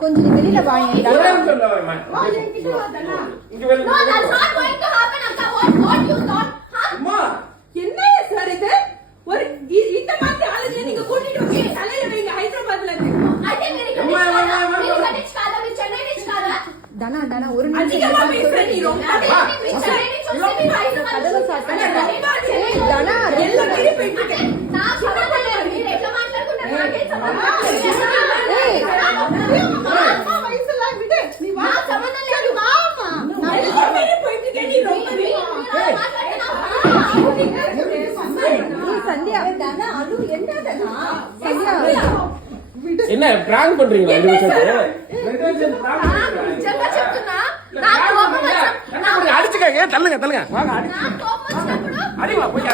கொஞ்சம் வெளியில வாங்க. என்ன சார் இது? ஒரு இந்த மாதிரி ஆளுங்க நீங்க கூட்டிட்டு வந்து தலையில வைங்க ஹைதராபாத்ல இருந்து. தனா தனா ஒரு அதிகமா பேசுற நீ ரொம்ப கதவை சாத்துங்க. தனா எல்லாம் மீறி போயிட்டு நான் சொல்லல நீ எట్లా మాట్లాడుకుంటా నాకే సంబంధం అమ్మ వయసులా విడు నీ వా సంబంధం లేదు మామ నా ఎல்லாம் மீறி போயிட்டு நீ ரொம்ப சந்தியா தனா அது என்ன தனா சந்தியா என்ன பிராங்க் பண்றீங்களா இந்த விஷயத்தை? చెప్తున్నా నా కోపం அடிச்சுக்கங்க, தள்ளுங்க தள்ளுங்க, வாங்க నా కోపం వచ్చినప్పుడు அடிமா போய்